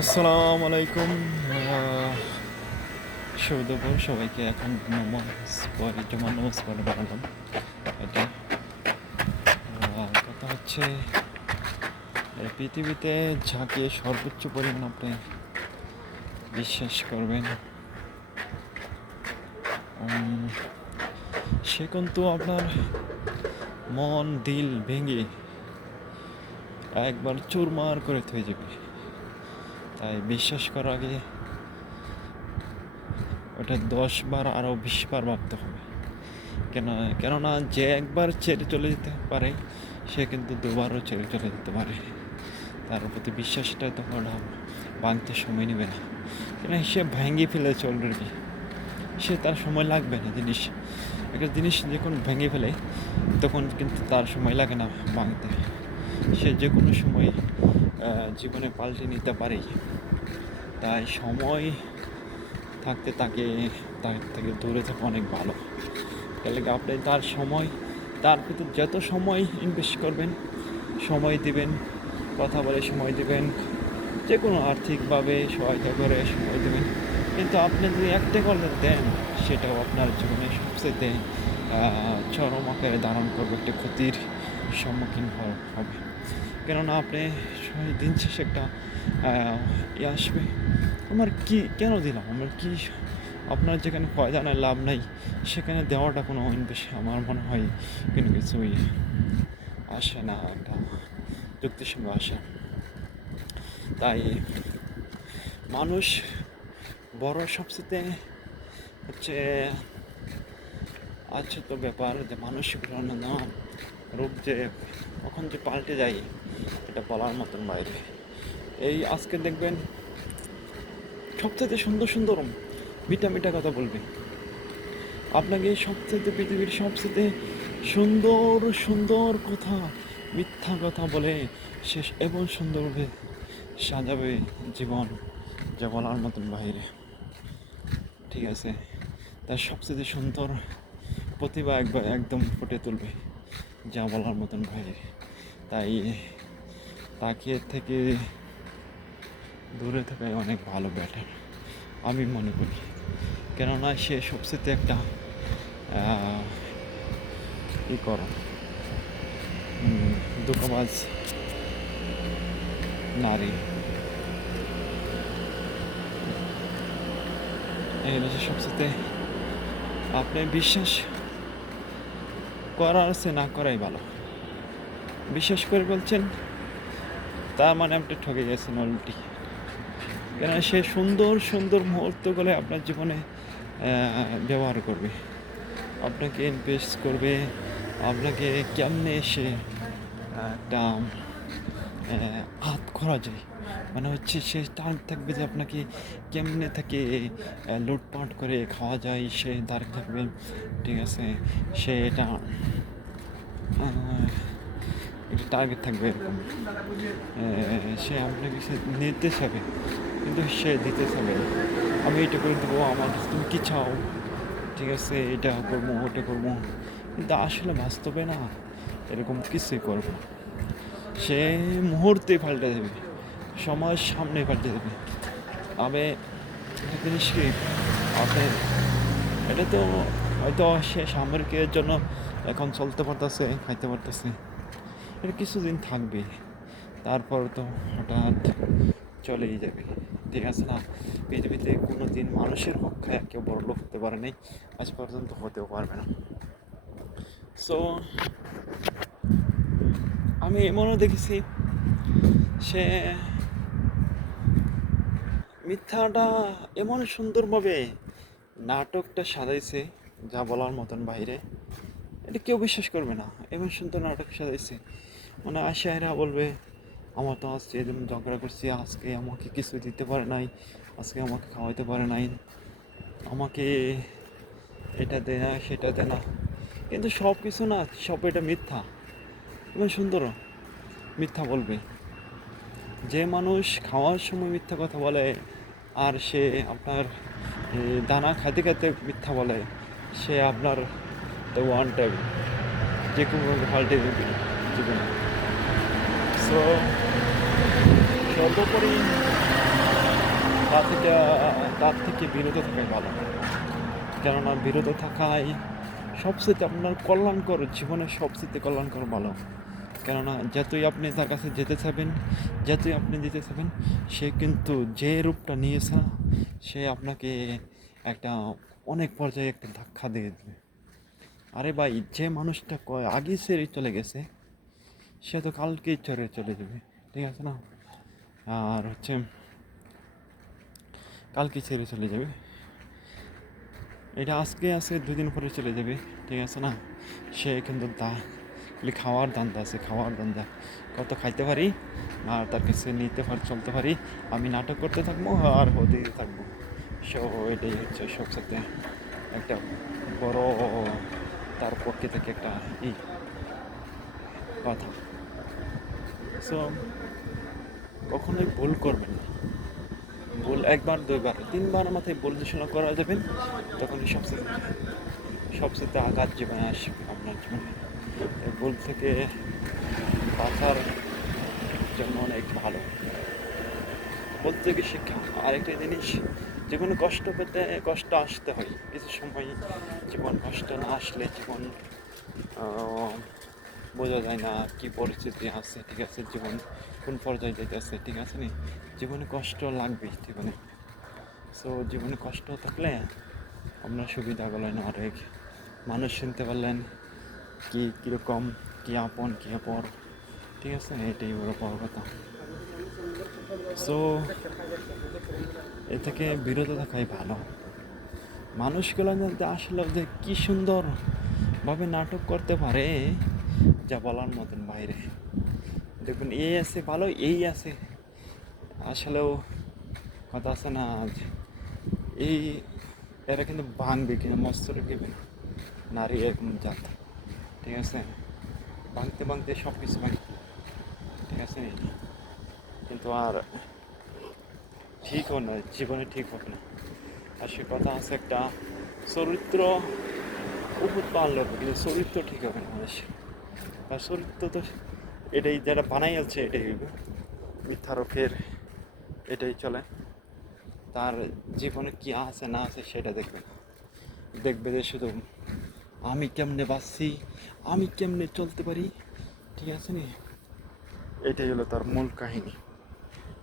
আসসালামু আলাইকুম। শুভ দুপুর সবাইকে। এখন নামাজ পড়ে জুমার নামাজ পড়ে বেড়ালাম। এটা কথা হচ্ছে এই পৃথিবীতে যাকে সর্বোচ্চ পরিমাণ আপনি বিশ্বাস করবেন সে কিন্তু আপনার মন দিল ভেঙে একবার চুরমার করে থয়ে যাবে। তাই বিশ্বাস করার আগে ওটা 10 বার আরও 20 বার ভাবতে হবে। কেননা যে একবার ছেড়ে চলে যেতে পারে সে কিন্তু দুবারও ছেড়ে চলে যেতে পারে। তার প্রতি বিশ্বাসটা তখন ভাঙতে সময় নেবে না, কেন সে ভেঙে ফেলেছে অলরেডি। সে তার সময় লাগবে না। একটা জিনিস যখন ভেঙে ফেলে তখন কিন্তু তার সময় লাগে না ভাঙতে। সে যে কোনো সময় জীবনে পাল্টে নিতে পারে। তাই সময় থাকতে তার থেকে দূরে থাকা অনেক ভালো। তাহলে আপনি তার ভিতর যত সময় ইনভেস্ট করবেন, সময় দিবেন, কথা বলে সময় দিবেন, যে কোনো আর্থিকভাবে সহায়তা করে সময় দেবেন, কিন্তু আপনি যদি একটা কলে দেন সেটাও আপনার জীবনে সবচেয়ে চরম আকারে ধারণ করবে, একটা ক্ষতির সম্মুখীন হবে। কেননা আপনি দিন শেষে একটা আসবে, আমার কি কেন দিলাম, আমার কি, আপনার যেখানে ফায়দা নাই, লাভ নাই, সেখানে দেওয়াটা কোনো ইনভেস্ট আমার মনে হয় কোনো কিছুই আসে না, একটা যুক্তির সঙ্গে আসে। তাই মানুষ বড় সবচেয়ে হচ্ছে আছে তো ব্যাপার যে মানসিক রূপ যে কখন যে পাল্টে যায় এটা বলার মতন বাইরে। এই আজকে দেখবেন সবচেয়ে সুন্দর সুন্দর মিঠা মিঠা কথা বলবে আপনাকে, সবচেয়ে পৃথিবীর সবচেয়ে সুন্দর সুন্দর কথা, মিথ্যা কথা বলে শেষ এবং সুন্দরভাবে সাজাবে জীবন, যা বলার মতন বাইরে। ঠিক আছে, তার সবচেয়ে সুন্দর প্রতিভা একদম ফুটে তুলবে, যা বলার মতন বাইরে। তাই তাকে থেকে দূরে থাকাই অনেক ভালো, ব্যাটার আমি মনে করি। কেননা সে সবচেয়ে একটা দুঃখবাজ নারী। এই হচ্ছে সবচেয়ে আপনি বিশ্বাস করার আছে না করাই ভালো। বিশ্বাস করে বলছেন তার মানে আপনি ঠকে গেছেন অলরেডি। কেন সে সুন্দর সুন্দর মুহূর্তগুলো আপনার জীবনে ব্যবহার করবে, আপনাকে ইনভেস্ট করবে, আপনাকে কেমনে সে একটা হাত করা যায়, মানে হচ্ছে সে তার থাকবে যে আপনাকে কেমনে থেকে লুটপাট করে খাওয়া যায়, সে তার থাকবে। ঠিক আছে, সে এটা টার্গেট থাকবে এরকম। সে আপনাকে সে নিতে চাবে, কিন্তু সে দিতে চাবে আমি এটা করে দেবো, আমার তুমি কী চাও, ঠিক আছে এটা করবো ওটা করবো, কিন্তু আসলে বাস্তবে না এরকম কিছুই করবো। সে মুহূর্তে পাল্টে দেবে, সমাজ সামনে পাল্টে দেবে। তবে একটা জিনিস কি, আপনি এটা তো হয়তো সে সামরিকের জন্য এখন চলতে পারতেছে, খাইতে পারতেছে, এটা কিছুদিন থাকবে, তারপর তো হঠাৎ চলেই যাবে। ঠিক আছে না, পৃথিবীতে কোনো দিন মানুষের পক্ষে কেউ বড় লোক হতে পারে নাই, আজ পর্যন্ত হতেও পারবে না। সো আমি এমনও দেখেছি সে মিথ্যাটা এমন সুন্দরভাবে নাটকটা সাজাইছে, যা বলার মতন বাইরে। এটা কেউ বিশ্বাস করবে না, এমন সুন্দর নাটক সাজাইছে। মানে আশায়রা বলবে আমার তো আজকে এরকম ঝগড়া করছি, আজকে আমাকে কিছু দিতে পারে নাই, আজকে আমাকে খাওয়াইতে পারে নাই, আমাকে এটা দে না সেটা দে না, কিন্তু সব কিছু না, সব এটা মিথ্যা। এমন সুন্দর মিথ্যা বলবে। যে মানুষ খাওয়ার সময় মিথ্যা কথা বলে আর সে আপনার দানা খাইতে খাইতে মিথ্যা বলে, সে আপনার দ্য ওয়ান টাইম যে কোনো পাল্টে দেবে জীবনে। সো সর্বোপরি তার থেকে বিরত থাকাই ভালো। কেননা বিরত থাকাই সবচেয়ে আপনার কল্যাণকর, জীবনের সবচেয়ে কল্যাণকর ভালো। কেননা যতই আপনি তার কাছে যেতে চাইবেন, যতই আপনি দিতে চাইবেন, সে কিন্তু যে রূপটা নিয়েছে, সে আপনাকে একটা অনেক পর্যায়ে একটা ধাক্কা দিয়ে দেবে। আরে ভাই, যে মানুষটা আগে ছেড়ে চলে গেছে, সে তো কালকেই ছেড়ে চলে যাবে, ঠিক আছে না? আর হচ্ছে কালকে ছেড়ে চলে যাবে, এটা আজকে আছে, 2 দিন পরে চলে যাবে, ঠিক আছে না? সে কিন্তু খাওয়ার ধান্দা আছে, খাওয়ার ধান্দা, কত খাইতে পারি আর তার কাছে নিতে পারি, চলতে পারি, আমি নাটক করতে থাকবো আর হতে থাকবো। সো এটাই হচ্ছে সবসাথে একটা বড় তার পক্ষে থেকে একটা এই কথা। সো কখনোই ভুল করবেন না। ভুল একবার, 2বার, 3বার মাথায় ভুল দূষণা করা যাবেন, তখনই সবচেয়ে আঘাত জীবনে আসবে আপনার জীবনে। এই ভুল থেকে বাঁচার জন্য অনেক ভালো। বলতে থেকে শিক্ষা। আরেকটা জিনিস, জীবনে কষ্ট আসতে হয় কিছু সময়। জীবন কষ্ট না আসলে জীবন আহ, বোঝা যায় না কি পরিস্থিতি আছে, ঠিক আছে? জীবন কোন পর্যায়ে যেতেছে, ঠিক আছে নি? জীবনে কষ্ট লাগবেই জীবনে। সো জীবনে কষ্ট থাকলে আপনার সুবিধা বলেন অনেক, মানুষ শুনতে পারলেন কি কীরকম, কি আপন কি অপর, ঠিক আছে? এটাই বড় বড় কথা। সো এ থেকে বিরত থাকাই ভালো। মানুষগুলো জানতে আসলে যে কি সুন্দরভাবে নাটক করতে পারে, যা বলার মতন বাইরে। দেখবেন এই আছে ভালো, এই আছে আসলেও, কথা আছে না যে এই, এরা কিন্তু ভাঙবে কিনা মস্ত রেখেবে নারী এরকম জাত, ঠিক আছে? ভাঙতে ভাঙতে সব কিছু ভাঙে, ঠিক আছে? কিন্তু আর ঠিকও নয়, জীবনে ঠিক হবে না। আর সে কথা আছে একটা, চরিত্র উপর পারলে হবে কিন্তু চরিত্র ঠিক হবে না মানুষের। আর চরিত্র তো এটাই, যারা বানাই আছে এটাই হইব মিথ্যারোপের, এটাই চলে। তার জীবনে কি আছে না আছে সেটা দেখবে না, দেখবে যে শুধু আমি কেমনে বাঁচছি, আমি কেমনে চলতে পারি, ঠিক আছে নি? এটাই হলো তার মূল কাহিনী।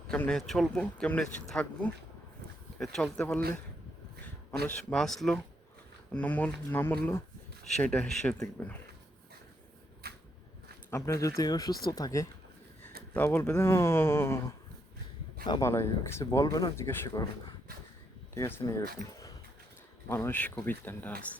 কেমনে চলবো, কেমনে থাকবো, চলতে পারলে মানুষ বাঁচলো না মরলো, সেটা সে দেখবে না। আপনার যদি অসুস্থ থাকে তা বলবে না, ভালোই, কিছু বলবে না, জিজ্ঞাসা করবে না, ঠিক আছে না? এরকম মানুষ খুবই টেন্ডার আছে।